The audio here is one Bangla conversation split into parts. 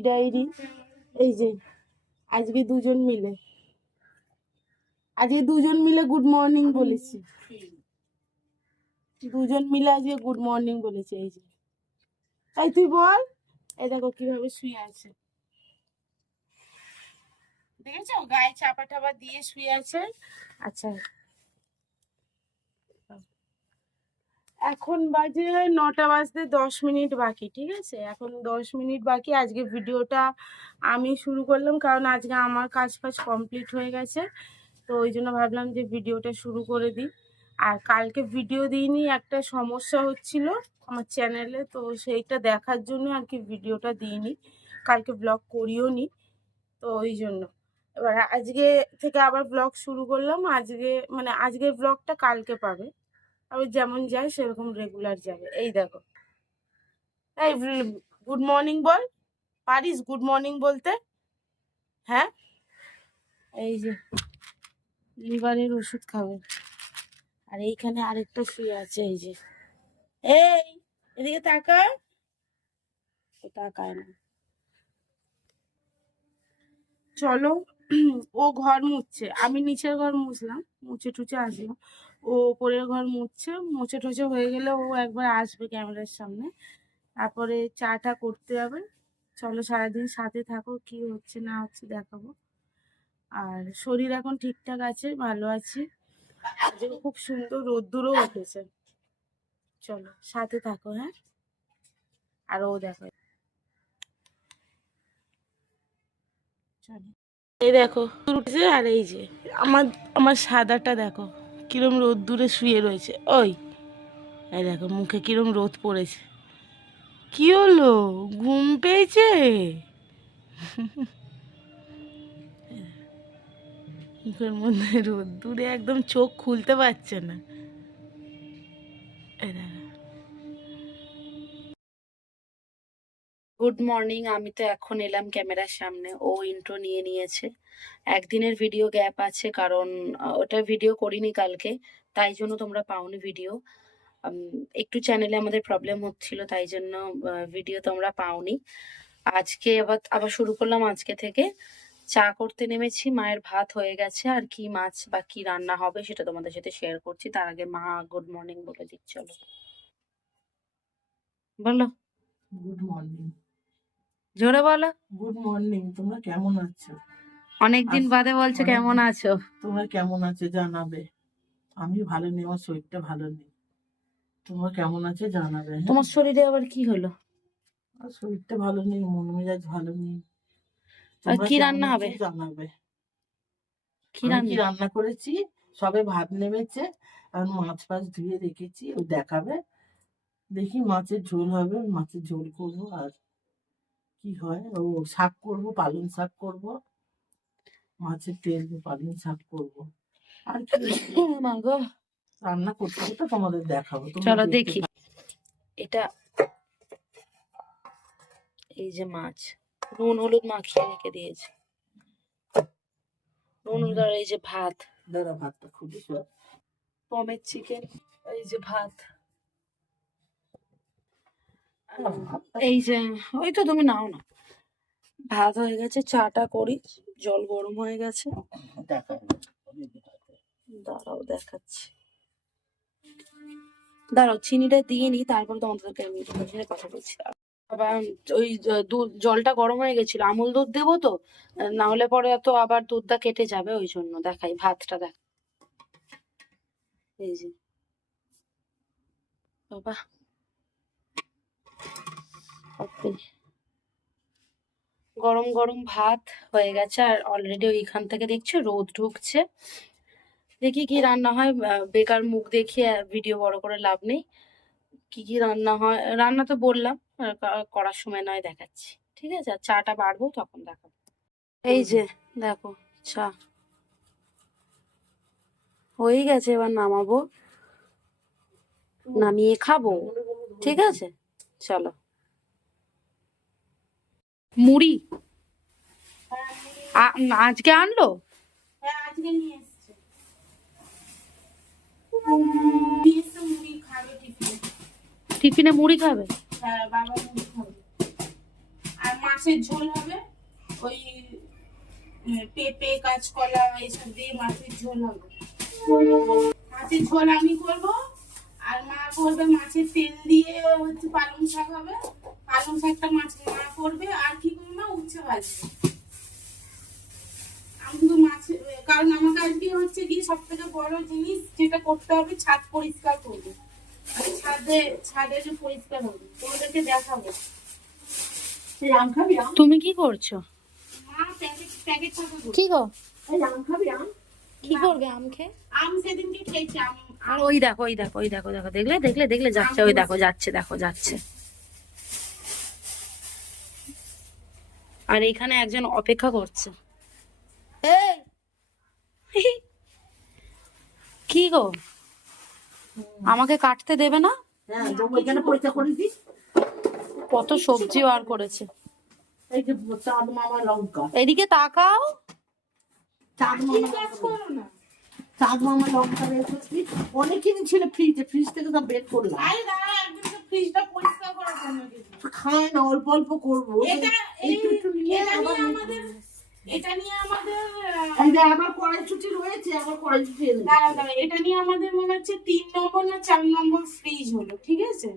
ডায়েরি এই যে, আজকে দুজন মিলে। আজকে দুজন মিলে গুড মর্নিং বলেছি। দুজন মিলে আজকে গুড মর্নিং বলেছে, এই যে। তাই তুই বল। এই দেখো কীভাবে শুয়ে আছে। দেখেছ? গায়ে চাপা টাপা দিয়ে শুয়ে আছে। আচ্ছা। এখন বাজে নটা বাজতে দশ মিনিট বাকি, ঠিক আছে? এখন দশ মিনিট বাকি। আজকে ভিডিওটা আমি শুরু করলাম কারণ আজকে আমার কাজ ফাজ কমপ্লিট হয়ে গেছে। তো ওই জন্য ভাবলাম যে ভিডিওটা শুরু করে দিই। আর কালকে ভিডিও দিইনি, একটা সমস্যা হচ্ছিল আমার চ্যানেলে তো সেইটা দেখার জন্য আর কি ভিডিওটা দিইনি। কালকে ব্লগ করিও নি, তো ওই জন্য। এবার আজকে থেকে আবার ব্লগ শুরু করলাম। আজকে মানে আজকের ব্লগটা কালকে পাবে। আবার যেমন যায়, সেরকম রেগুলার যাবে। এই দেখো। এই গুড মর্নিং বল। পারিস গুড মর্নিং বলতে? হ্যাঁ? এই যে লিভারের ওষুধ খাবে। আর এইখানে আরেকটা শুয়ে আছে, এই যে। এই, এদিকে তাকা। ও তাকায় না। চলো, ও ঘর মুছছে। আমি নিচের ঘর মুছলাম, মুছে টুচে আসলাম। ও ওপরের ঘর মুছছে, মুছে টুছে হয়ে গেলে ও একবার আসবে ক্যামেরার সামনে। তারপরে চাটা করতে হবে চলো সারাদিন সাথে থাকো, কি হচ্ছে না হচ্ছে দেখাবো। আর শরীর এখন ঠিকঠাক আছে, ভালো আছি। খুব সুন্দর রোদ্দুরও উঠেছে। চলো সাথে থাকো হ্যাঁ? আর ও দেখো। চলো। এই দেখো উঠেছে আর এই যে, আমার আমার সাদাটা দেখো। কিরম রোদ দূরে শুয়ে রয়েছে? ওই, এই দেখো, মুখে কিরম রোদ পড়েছে। কি হলো? ঘুম পেয়েছে? মুখের মধ্যে রোদ দূরে একদম চোখ খুলতে পারছে না। গুড মর্নিং আমি তো এখন এলাম ক্যামেরার সামনে। ও ইন্ট্রো নিয়ে নিয়েছে। একদিনের ভিডিও গ্যাপ আছে, কারণ ওটা ভিডিও করিনি কালকে, তাই জন্য তোমরা পাওনি ভিডিও একটু চ্যানেলে আমাদের প্রবলেম হচ্ছিল, তাই জন্য ভিডিও তোমরা পাওনি। আজকে আবার আবার শুরু করলাম আজকে থেকে। চা করতে নেমেছি, মায়ের ভাত হয়ে গেছে, আর কি মাছ বা কি রান্না হবে সেটা তোমাদের সাথে শেয়ার করছি। তার আগে মা গুড মর্নিং বলে দিচ্ছ। বলো। গুড মর্নিং জোরে বলো গুড মর্নিং তোমরা কেমন আছো? অনেকদিন বাদে বলছো কেমন আছো? তোমরা কেমন আছো জানাবে। আমি ভালো নেই আমার শরীরটা ভালো নেই। তোমরা কেমন আছো জানাবে হ্যাঁ? তোমার শরীরে আবার কি হলো? শরীরটা ভালো নেই মন মেজাজ ভালো নেই। কি রান্না হবে? জানাবে। কি রান্না করেছি? সবে ভাত নেমেছে আর মাছ ফাছ ধুয়ে রেখেছি ও দেখাবে। দেখি মাছের ঝোল হবে মাছের ঝোল করব আর কি হয়? ও শাক করব পালং শাক করব মাছের তেল দিয়ে পালং শাক করব। আর কি রান্না করতে করতে তোমাদের দেখাবো। চলো দেখি। এটা এই যে মাছ। নুন হলুদ মাখিয়ে রেখে দিয়েছে। নুন হলুদ আর এই যে ভাত। দাঁড়া ভাতটা সব পমের চিকেন এই যে ভাত। এই যে, ওই তো তুমি নাও না। ভাত হয়ে গেছে, চাটা করি, জল গরম হয়ে গেছে। দাঁড়াও, দেখাচ্ছি। দাঁড়াও, চিনিটা দিয়ে নি তারপর তোমাদেরকে আমি কথা বলছি। আবার ওই দুধ জলটা গরম হয়ে গেছিল, আমুল দুধ দেবো তো? না হলে পরে তো আবার দুধটা কেটে যাবে, ওই জন্য দেখাই, ভাতটা দেখ। এই যে। বাবা। গরম গরম ভাত হয়ে গেছে আর অলরেডি ওইখান থেকে দেখছ রোদ ঢুকছে। দেখি কি রান্না হয় বেকার মুখ দেখিয়ে ভিডিও বড় করে লাভ নেই। কি কি রান্না হয়, রান্না তো বললাম করার সময় নয় দেখাচ্ছি। ঠিক আছে, আর চাটা বাড়বো তখন দেখাবো। এই যে, দেখো, চা। হয়ে গেছে, এবার নামাবো। নামিয়ে খাব। ঠিক আছে? চলো। মুড়ি? আজকে আনলো? হ্যাঁ টিফিনে। মুড়ি খাবে? হ্যাঁ বাবা মুড়ি খাবে। আর মাছের ঝোল হবে ওই পেঁপে কাঁচকলা এইসব দিয়ে মাছের ঝোল হবে। মাছের ঝোল আমি করব আর মা করবে মাছের তেল দিয়ে হচ্ছে পালং শাক হবে। পালং শাকটা মাছ মা করবে আর কি উচ্ছে ভাজবে আমি মাছ কারণ আমাকে আজকে হচ্ছে কি সব থেকে বড় জিনিস যেটা করতে হবে ছাদ পরিষ্কার করবে। মানে ছাদে ছাদে যে পরিষ্কার হবে তোমাদেরকে দেখাবো। এই খাবি আম তুমি কি করছ? মা প্যাকেট প্যাকেট কথা কি গো? খাবি কি করবে আম খেয়ে? আম সেদিনকে খেয়েছি আম আর ওই দেখো ওই দেখো ওই দেখো দেখো দেখলে দেখলে দেখলে যাচ্ছে ওই দেখো যাচ্ছে দেখো যাচ্ছে। আর এখানে একজন অপেক্ষা করছে। কি গো? আমাকে কাটতে দেবে না? হ্যাঁ কত সবজি বার করেছে। এই যে চাঁদ মামা লঙ্কা। এদিকে তাকাও। চাঁদ মামা লঙ্কা করো না। চাঁদ মামা লঙ্কা বের করছি। অনেক কিছু ছিল ফ্রিজে ফ্রিজ থেকে সব বের করলাম। আরে দাঁড়া একদিন তো ফ্রিজটা পরিষ্কার করার জন্য খায় না অল্প অল্প করব। এটা নিয়ে আবার আমাদের এটা নিয়ে আমাদের এই যে আবার কড়াইশুটি রয়েছে আবার কড়াইশুটি এনে দাঁড়া দাঁড়া এটা নিয়ে আমাদের মনে হচ্ছে তিন নম্বর না চার নম্বর ফ্রিজ হলো ঠিক আছে?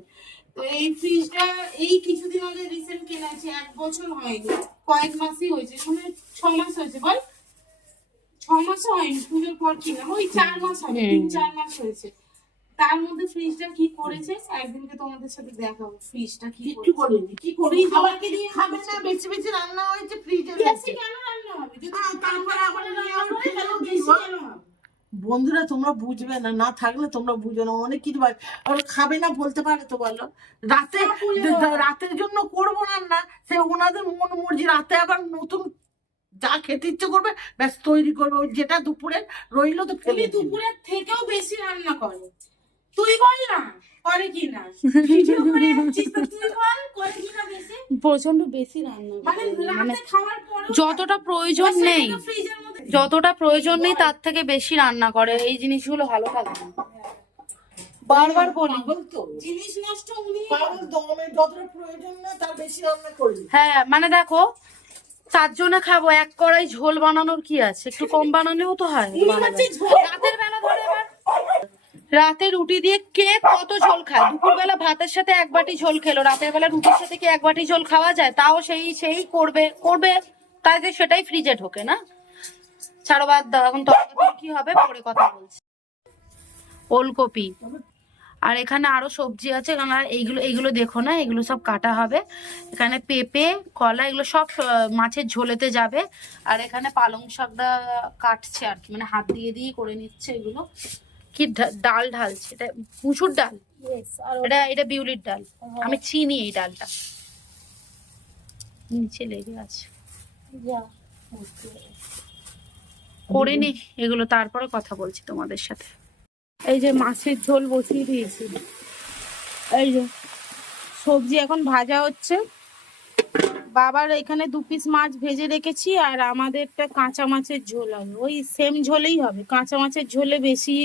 তো এই ফ্রিজটা এই কিছুদিন আগে রিসেন্ট কেনা আছে এক বছর হয়নি কয়েক মাসই হয়েছে শুনে ছ মাস হয়েছে বল? ছ মাসও হয়নি পুজোর পর কিনা ওই চার মাস হবে তিন চার মাস হয়েছে। তার মধ্যে ফ্রিজটা কি করেছে? একদিনকে তোমাদের সাথে দেখাবো ফ্রিজটা কি। কি ফ্রিজ দিয়ে খাবে না বেশি বেশি রান্না হয়েছে ফ্রিজে বেশি কেন রান্না হবে? যদি হ্যাঁ, আবার নিয়ে করে তাহলে বেশি কেন হবে? বন্ধুরা তোমরা বুঝবে না না থাকলে তোমরা বুঝবে না অনেক কিছু আর খাবে না বলতে পারে তো বলো। রাতে রাতের জন্য করব না সে ওনাদের মন মর্জি রাতে আবার নতুন যা খেতে ইচ্ছে করবে ব্যাস তৈরি করবে। যেটা দুপুরে রইল তো ফেলে দুপুরের থেকেও বেশি রান্না করে। তুই বল না করে কি না? ভিডিও করে তুই বল করে কি না বেশি? প্রচণ্ড বেশি রান্না মানে করে। মানে রাতে খাওয়ার পর যতটা প্রয়োজন নেই যতটা প্রয়োজন নেই তার থেকে বেশি রান্না করে এই জিনিসগুলো ভালো লাগে না। বারবার বলি। জিনিস নষ্ট উনি যতটা প্রয়োজন না তার বেশি রান্না করি। হ্যাঁ মানে দেখো চার জনে খাব এক কড়াই ঝোল বানানোর কি আছে? একটু কম বানালেও তো হয় রাতের বেলা ধরে রাতে রুটি দিয়ে কে কত ঝোল খায়? দুপুর বেলা ভাতের সাথে এক বাটি ঝোল খেলো, রাতের বেলা রুটির সাথে কি এক বাটি ঝোল খাওয়া যায়? তাও সেই সেই করবে করবে, তাই সেটাই ফ্রিজে ঢোকে না? ছাড়ো বাদ দাও, এখন তরকারি কি হবে? পরে কথা বলছি। ওলকপি। আর এখানে আরও সবজি আছে এখানে আর এইগুলো এইগুলো দেখো না, এগুলো সব কাটা হবে। এখানে পেঁপে, কলা, এগুলো সব মাছের ঝোলেতে যাবে। আর এখানে পালং শাকটা কাটছে আর কি মানে হাত দিয়ে দিয়ে করে নিচ্ছে এগুলো। কি ডাল ঢালছে এটা মুসুর ডাল? এটা এটা বিউলির ডাল। আমি চিনি এই ডালটা। নিচে লেগে আছে। করে নি এগুলো তারপরে কথা বলছি তোমাদের সাথে। এই যে মাছের ঝোল বসিয়ে দিয়েছি। এই যে সবজি এখন ভাজা হচ্ছে। বাবার এখানে দু পিস মাছ ভেজে রেখেছি আর আমাদেরটা কাঁচা মাছের ঝোল হবে। ওই সেম ঝোলেই হবে। কাঁচা মাছের ঝোলে বেশি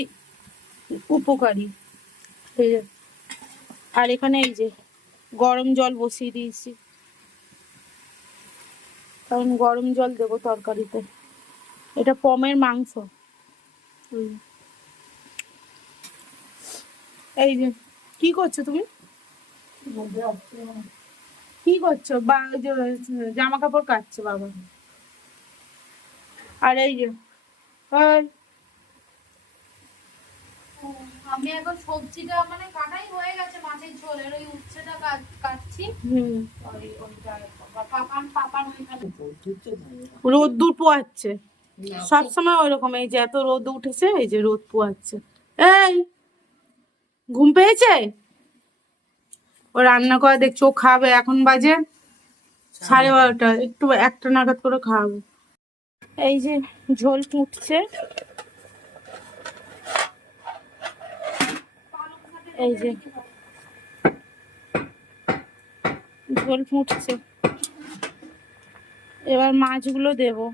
উপকারী। আর এখানে এই যে, গরম জল বসিয়ে দিয়েছি। কারণ গরম জল দেবো তরকারিতে। এটা পমের মাংস। এই যে। কি করছ তুমি? কি করছ? বা জামা কাপড় কাচ্ছে বাবা। আর এই যে আমি এখন সবজিটা মানে কাটাই হয়ে গেছে মাছের ঝোলের ওই উচ্ছেটা কাটছি। রোদ্দুর পোয়াচ্ছে। সবসময় ওই রকম এই যে এত রোদ উঠেছে এই যে রোদ পোয়াচ্ছে। এই ঘুম পেয়েছে? ও রান্না করে দেখছ ও খাবে। এখন বাজে সাড়ে বারোটা একটু একটা নাগাদ করে খাওয়াবো। এই যে ঝোল ফুটছে। এই যে। ঝোল ফুটছে। এবার মাছগুলো দেবো।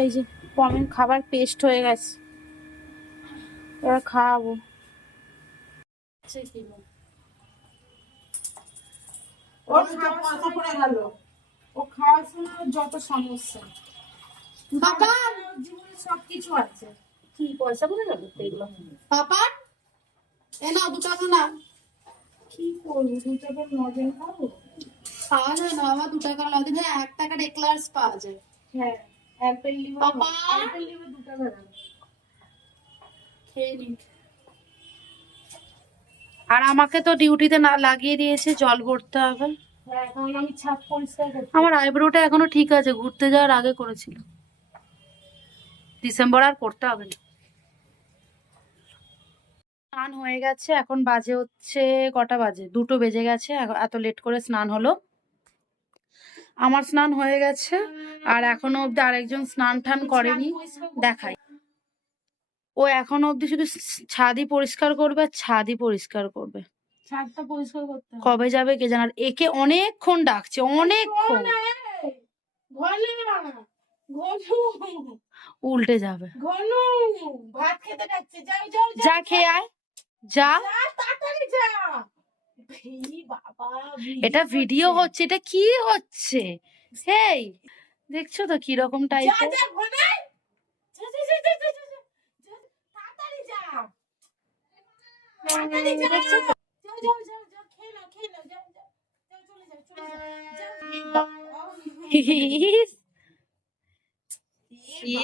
এই যে পমের খাবার পেস্ট হয়ে গেছে। এবার খাওয়াবো। ও খাওয়ার সময় যত সমস্যা। জীবনে সবকিছু আছে। কি পয়সা বলে যাবে এগুলো? বাবা! এ না দু টাকা না। কি করব? দু টাকার নজর খাব পাওয়া যায় না বাবা। দু টাকা লাগে এক টাকার এক্লার্স পাওয়া যায়। হ্যাঁ। অ্যাপেল লিভার বাবা! অ্যাপেল লিভার দু টাকা খেয়ে নিন আর আমাকে তো ডিউটিতে না লাগিয়ে দিয়েছে জল ভরতে হবে। হ্যাঁ আমার আইব্রোটা এখনও ঠিক আছে ঘুরতে যাওয়ার আগে করেছিল। ডিসেম্বর আর করতে হবে না। স্নান হয়ে গেছে এখন বাজে হচ্ছে কটা বাজে? দুটো বেজে গেছে এত লেট করে স্নান হলো। আমার স্নান হয়ে গেছে আর এখনও অব্দি আরেকজন স্নান টান করেনি দেখাই। ও এখনও অব্দি শুধু ছাদই পরিষ্কার করবে আর ছাদই পরিষ্কার করবে। ছাদটা পরিষ্কার করতে কবে যাবে কে জানার একে অনেকক্ষণ ডাকছে অনেকক্ষণ। উল্টে যাবে। ভাত খেতে যা খেয়ে আয় যা। তাড়াতাড়ি এটা ভিডিও হচ্ছে এটা কি হচ্ছে এই দেখছ তো কি রকম টাইপের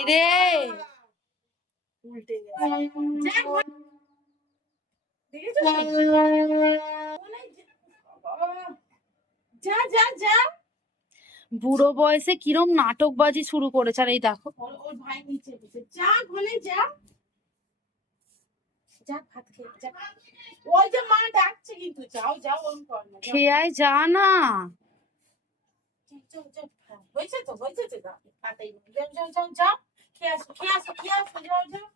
রে উল্টে গেছে দেখেছ যা- যা যা যা। বুড়ো বয়সে কিরম নাটকবাজি শুরু করেছে আর এই দেখো। ওর ওর ভাই নিচে যা ঘনে না যাও। খেয়ে আয় যা না যাও, যাও, যাও। হয়েছে তো হয়েছে তো যাও তাড়াতাড়ি যাও যাও যাও যাও। খেয়ে আসো খেয়ে আসো খেয়ে আসো যাও যাও।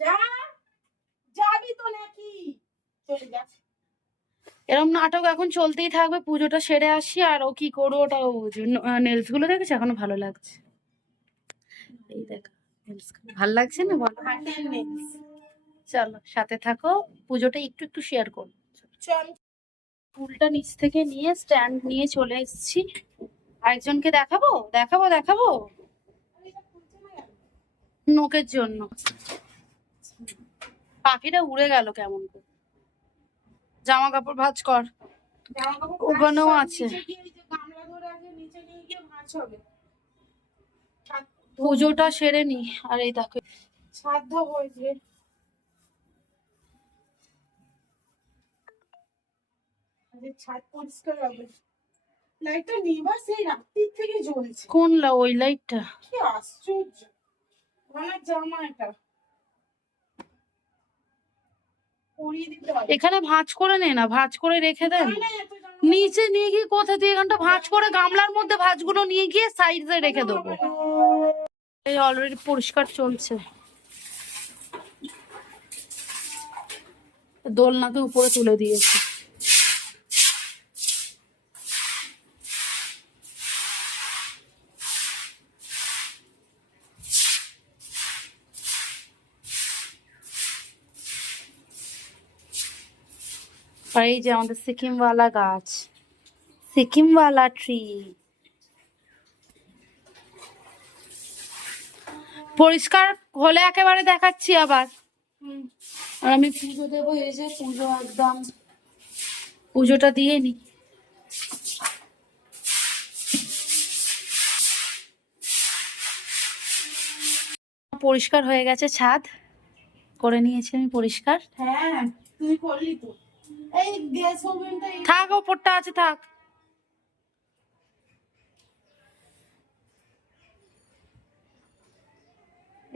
যা যাবি তো নাকি? চলে যা। এরম নাটক এখন চলতেই থাকবে পুজোটা সেরে আসি আর ও কি করব ওটা নেলসগুলো দেখেছে? এখনও ভালো লাগছে। এই দেখো ভালো লাগছে না? বলো। চলো সাথে থাকো। পুজোটা একটু একটু শেয়ার করো ফুলটা নিচ থেকে নিয়ে স্ট্যান্ড নিয়ে চলে এসেছি। আরেকজনকে দেখাবো? দেখাবো দেখাবো? নোকের জন্য। পাখিটা উড়ে গেল কেমন করে? জামা কাপড় ভাঁজ কর। ওখানেও আছে। পুজোটা সেরে নি। আর এই দেখো। ছাদ পরিষ্কার হবে। লাইটটা নিবা সেই রাত্রির থেকে জ্বলছে। কোন ওই লাইটটা? কি আশ্চর্য। আমার জামা এটা পরিয়ে দিতে হবে এখানে ভাঁজ করে নে না ভাঁজ করে রেখে দেন। নিচে নিয়ে গিয়ে কোথা দিয়ে এখানটা ভাঁজ করে গামলার মধ্যে ভাঁজগুলো নিয়ে গিয়ে সাইডে রেখে দেবো। এই অলরেডি পরিষ্কার চলছে। দোলনাকে উপরে তুলে দিয়েছে। আর এই যে আমাদের সিকিমওয়ালা গাছ। সিকিমওয়ালা ট্রি পরিষ্কার হলে একেবারে দেখাচ্ছি আবার। আর আমি পুজো দেবো এই যে পুজো একদম। পুজোটা দিয়ে নি। পরিষ্কার হয়ে গেছে ছাদ। করে নিয়েছি আমি পরিষ্কার। হ্যাঁ তুই করলি তো। এই গ্যাস ওভেনটা থাক ওপরটা আছে থাক।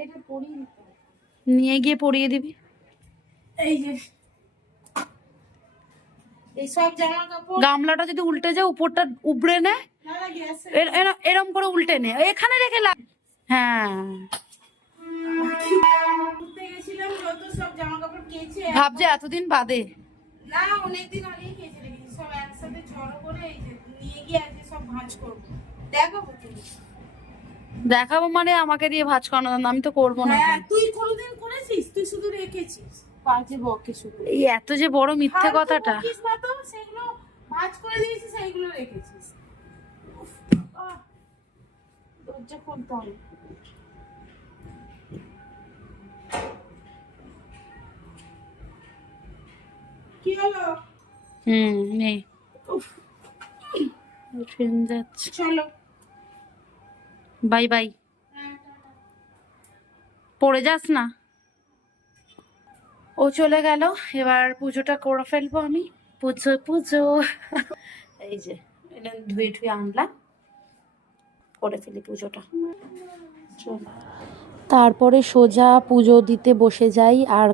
এটা পরিয়ে নিয়ে গিয়ে পরিয়ে দিবি। এই যে। গামলাটা যদি উল্টে যায় উপরটা উবড়ে নেয় না এরম করে উল্টে নে। এখানে রেখে লাগ হ্যাঁ। ভাবছে এতদিন বাদে। না অনেকদিন আগেই কেচে রেখেছি সব একসাথে জড়ো করে এই যে নিয়ে গিয়ে আজকে সব ভাঁজ করব। দেখাবো তুমি। দেখাবো মানে আমাকে দিয়ে ভাজ করানো আমি তো করব না। হ্যাঁ তুই কোনোদিন করেছিস? তুই শুধু রেখেছিস। পাঁচে বকে শুধু এই এত যে বড় মিথ্যে কথাটা। বকিস না তো সেগুলো ভাজ করে দিয়েছিস সেইগুলো রেখেছিস। দরজা খুলতে হবে। কি হলো? হুম নেই ট্রেন যাচ্ছে। চলো। Bye bye. পড়ে যাস না? ও চলে গেল এবার পুজোটা করে ফেলব আমি। পুজো পুজো। এই যে এটা ধুয়ে ধুয়ে আনলাম। করে ফেলি পুজোটা। চলো। তারপরে সোজা পুজো দিতে বসে যাই আর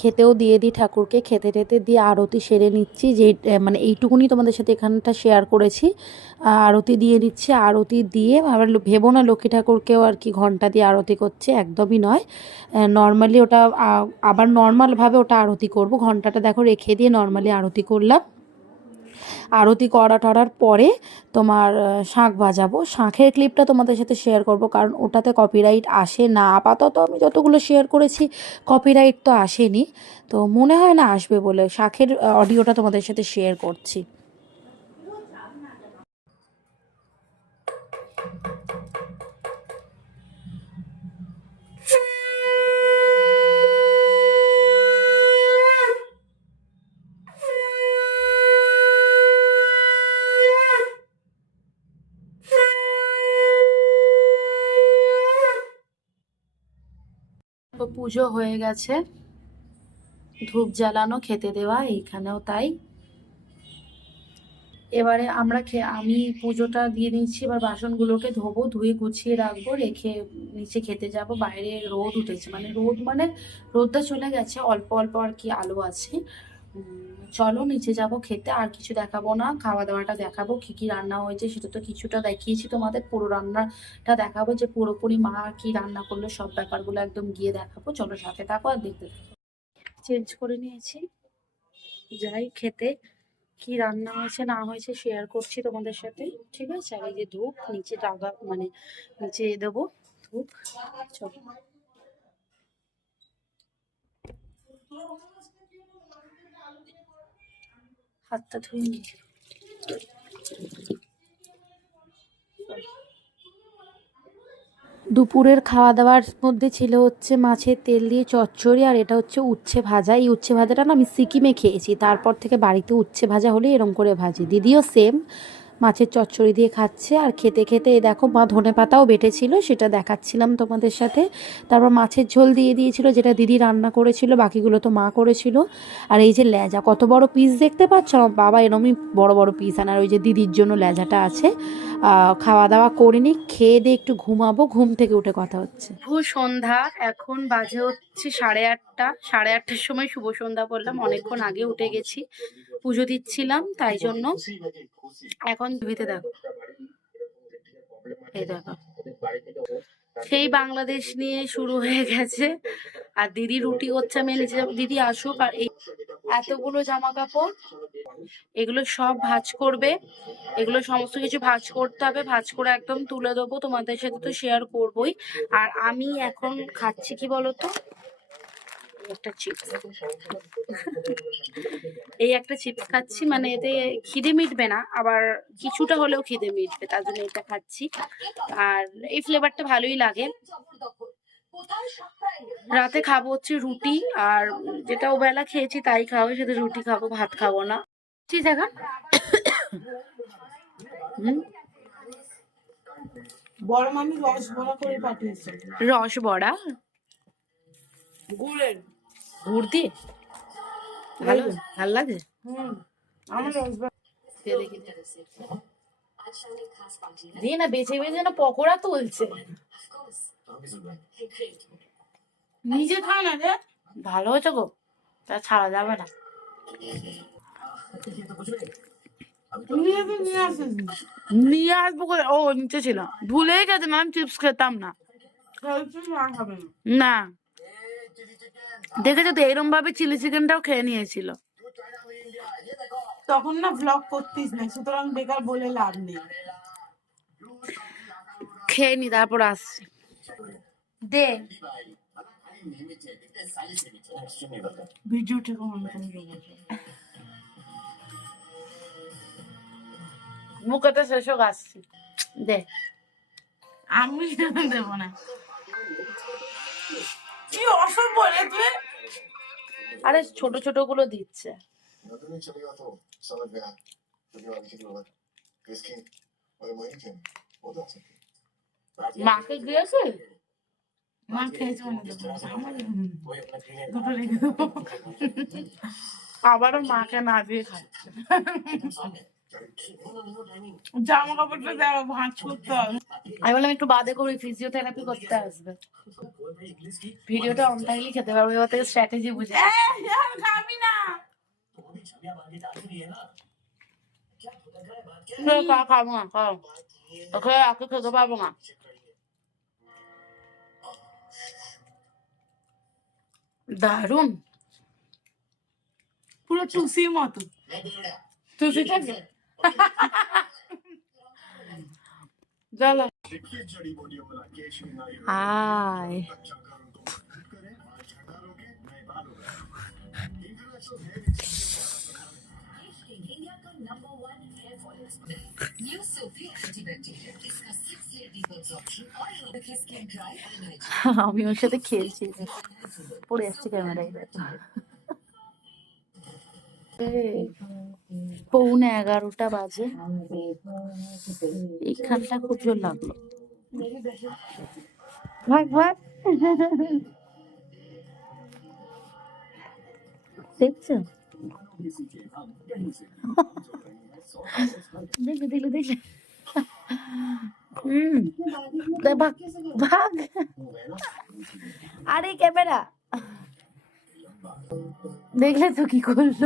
খেতেও দিয়ে দিই ঠাকুরকে। খেতে টেতে দিয়ে আরতি সেরে নিচ্ছি, যে মানে এইটুকুনি তোমাদের সাথে এখানটা শেয়ার করেছি। আরতি দিয়ে দিচ্ছি। আরতি দিয়ে আবার ভেবো না লক্ষ্মী ঠাকুরকেও আর কি ঘণ্টা দিয়ে আরতি করছে, একদমই নয়। নর্মালি ওটা আবার নর্মালভাবে ওটা আরতি করব। ঘন্টাটা দেখো রেখে দিয়ে নর্মালি আরতি করলাম। আরতি করা টরার পরে তোমার শাঁখ বাজাবো। শাঁখের ক্লিপটা তোমাদের সাথে শেয়ার করব, কারণ ওটাতে কপিরাইট আসে না। আপাতত আমি যতগুলো শেয়ার করেছি কপিরাইট তো আসেনি। তো মনে হয় না আসবে বলে শাঁখের অডিওটা তোমাদের সাথে শেয়ার করছি। পুজো হয়ে গেছে। ধূপ জ্বালানো, খেতে দেওয়া, এইখানেও তাই। এবারে আমরা আমি পুজোটা দিয়ে দিচ্ছি, এবার বাসনগুলোকে ধোবো, ধুয়ে গুছিয়ে রাখব, রেখে নিচে খেতে যাব, বাইরে রোদ উঠেছে। মানে রোদ মানে রোদটা চলে গেছে, অল্প অল্প আর কি আলো আছে। চলো নিচে যাব খেতে, আর কিছু দেখাবো না। খাওয়া দাওয়াটা দেখাবো, কি কি রান্না হয়েছে, সেটা তো কিছুটা দেখিয়েছি তোমাদের। পুরো রান্নাটা দেখাবো যে পুরোপুরি মা কি রান্না করল, সব ব্যাপারগুলো একদম গিয়ে দেখাবো। চলো সাথে থাকো আর দেখতে থাকো। চেঞ্জ করে নিয়েছি। যাই, খেতে কি রান্না হয়েছে, না হয়েছে শেয়ার করছি তোমাদের সাথে। ঠিক আছে? আর এই যে ধূপ, নিচে টাকা মানে নিচে দেবো ধূপ। চলো। হাতটা ধুয়ে নি দুপুরের খাওয়া দাওয়ার মধ্যে ছিল হচ্ছে মাছের তেল দিয়ে চচ্চড়ি, আর এটা হচ্ছে উচ্ছে ভাজা। এই উচ্ছে ভাজাটা না আমি সিকিমে খেয়েছি। তারপর থেকে বাড়িতে উচ্ছে ভাজা হলে এরম করে ভাজি। দিদিও সেম মাছের চচ্চড়ি দিয়ে খাচ্ছে আর খেতে খেতে, এই দেখো মা ধনে পাতাও বেটেছিল, সেটা দেখাচ্ছিলাম তোমাদের সাথে। তারপর মাছের ঝোল দিয়ে দিয়েছিল, যেটা দিদি রান্না করেছিল, বাকিগুলো তো মা করেছিল। আর এই যে লেজা কত বড় পিস দেখতে পাচ্ছ? বাবা এরমই বড় বড় পিস আনার ওই যে দিদির জন্য লেজাটা আছে। খাওয়া দাওয়া করিনি, খেয়ে দিয়ে একটু ঘুমাবো, ঘুম থেকে উঠে কথা হচ্ছে। সন্ধ্যা, এখন বাজে হচ্ছে সাড়ে আটটা। সাড়ে আটটার সময় শুভ সন্ধ্যা বললাম অনেকক্ষণ আগে উঠে গেছি পুজো দিচ্ছিলাম তাই জন্য এখন টিভিতে দেখো এই দেখো। সেই বাংলাদেশ নিয়ে শুরু হয়ে গেছে। আর দিদি রুটি হচ্ছে আমি দিদি আসুক আর এই এতগুলো জামা কাপড় এগুলো সব ভাঁজ করবে। এগুলো সমস্ত কিছু ভাজ করতে হবে ভাজ করে একদম তুলে দেবো। তোমাদের সাথে তো শেয়ার করবোই। আর আমি এখন খাচ্ছি কি বলতো? একটা চিপস এই একটা চিপস খাচ্ছি মানে এতে খিদে মিটবে না আবার কিছুটা হলেও খিদে মিটবে তার জন্য এটা খাচ্ছি। আর এই ফ্লেভারটা ভালোই লাগে। রাতে খাব হচ্ছে রুটি আর যেটা ও বেলা খেয়েছি তাই খাব সেটা রুটি খাব ভাত খাব না। ঠিক এখন হুম? বড় মামি রস বড়া করে পাঠিয়েছে। রস বড়া গুড়ের। গুড় দিয়ে? ভালো? ভালো লাগে? দিয়ে না বেছে বেছে না পকোড়া তুলছে। নিজে খায় না রে। ভালো হয়েছে গো। তা ছাড়া যাবে না। তুমি নিয়ে আসব। করে। ও নিচে ছিল। ভুলেই গেছে আমি চিপস খেতাম না। না। দেখেছ তো এরম ভাবে চিলি চিকেনটাও খেয়ে নিয়েছিল। তখন না ব্লগ করতিস না সুতরাং বেকার বলে লাভ নেই। খেয়ে নি তারপর আসছি। দে। ভিডিওটা কেমন শেষ হোক আসছি। দে। আমি দেবো না। কি অসভ্য রে তুই? আরে ছোট ছোটগুলো দিচ্ছে। মাকে গিয়েছে মা খেয়েছে আবারও মাকে না দিয়ে খাচ্ছে। জামা কাপড়টা ভাঁজ করতে হবে। আমি বললাম একটু বাদে করি ফিজিওথেরাপি করতে আসবে। ভিডিওটা অন টাইমই খেতে পারব এবার থেকে স্ট্র্যাটেজি বুঝে খাবি না। খাব না খাও ওকে আগে খেতে পারব না। দারুণ পুরো টুসির মতো। তুই ঠিক আছে চলো जड़ी बूटियों मिला के शिवनाई আয় अच्छा कर उनको मदद करे बाल झड़ना रोके नए बाल उगाए इंटरनेशनल हेयर আমি ওর সাথে খেলছি পড়ে আসছি ক্যামেরায় পৌনে এগারোটা বাজে। এইখানটা খুব জোর লাগল। দেখছ? দেখলে দেখলে দেখলে হম ভাগ ভাগ। আরে, ক্যামেরা। দেখলে তো কি করল?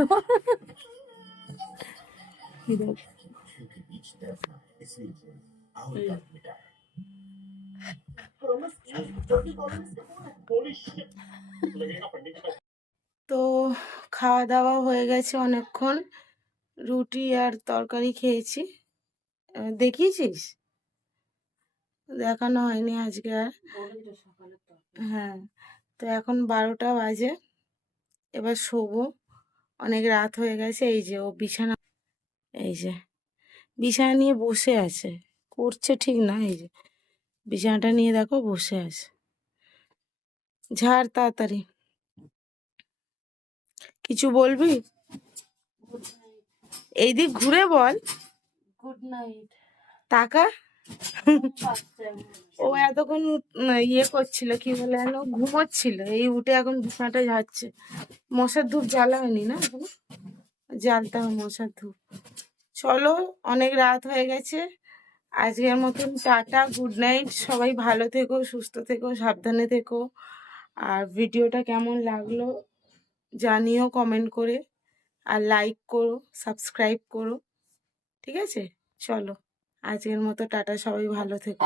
তো খাওয়া দাওয়া হয়ে গেছে অনেকক্ষণ। রুটি আর তরকারি খেয়েছি। দেখিয়েছিস? দেখানো হয়নি আজকে আর। হ্যাঁ তো এখন বারোটা বাজে। এবার শোবো। অনেক রাত হয়ে গেছে এই যে ও বিছানা এই যে বিছানা নিয়ে বসে আছে। করছে ঠিক না এই যে বিছানাটা নিয়ে দেখো বসে আছে। ঝাড় তাড়াতাড়ি। কিছু বলবি? এই দিক ঘুরে বল। গুড নাইট টাকা? ও এতক্ষণ ইয়ে করছিল, কি বলে যেন, ঘুমোচ্ছিল। এই উঠে এখন বিছানাটা যাচ্ছে মশার ধূপ জ্বালায়নি না জ্বালতে হবে মশার ধূপ। চলো, অনেক রাত হয়ে গেছে। আজকের মতন টাটা, গুড নাইট। সবাই ভালো থেকো, সুস্থ থেকো, সাবধানে থেকো। আর ভিডিওটা কেমন লাগল জানিও কমেন্ট করে। আর লাইক করো, সাবস্ক্রাইব করো। ঠিক আছে? চলো, আজকের মতো টাটা, সবাই ভালো থেকো।